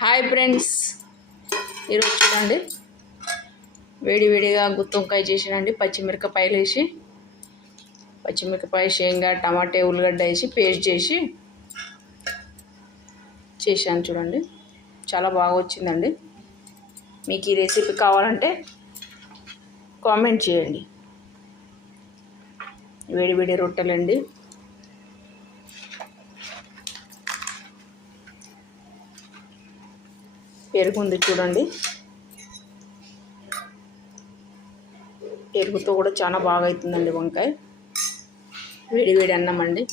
Hi friends, ఈరోజు చూడండి వేడి వేడిగా గుత్తి వంకాయ చేసానండి. పచ్చిమిరపకాయలు వేసి, పచ్చిమిరపకాయ, శేంగా, టమాటా, ఉల్లిగడ్డ వేసి పేస్ట్ చేశాను చూడండి. చాలా బాగా వచ్చిందండి. మీకు ఈ రెసిపీ కావాలంటే కామెంట్ చేయండి. వేడి వేడి రొట్టెలండి. పెరుగు ఉంది చూడండి. పెరుగుతో కూడా చాలా బాగా అవుతుందండి వంకాయ. వేడి వేడి అన్నం అండి.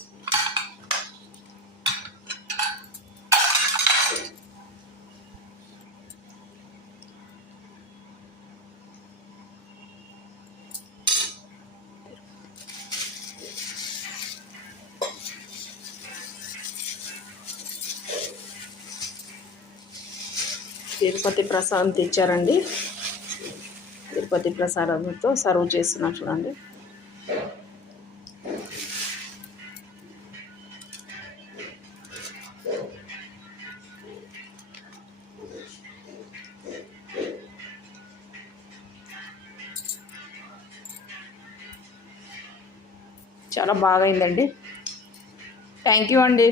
తిరుపతి ప్రసాదం తెచ్చారండి. తిరుపతి ప్రసాదంతో సర్వ్ చేస్తున్నా చూడండి. చాలా బాగా అయిందండి. థ్యాంక్ యూ అండి.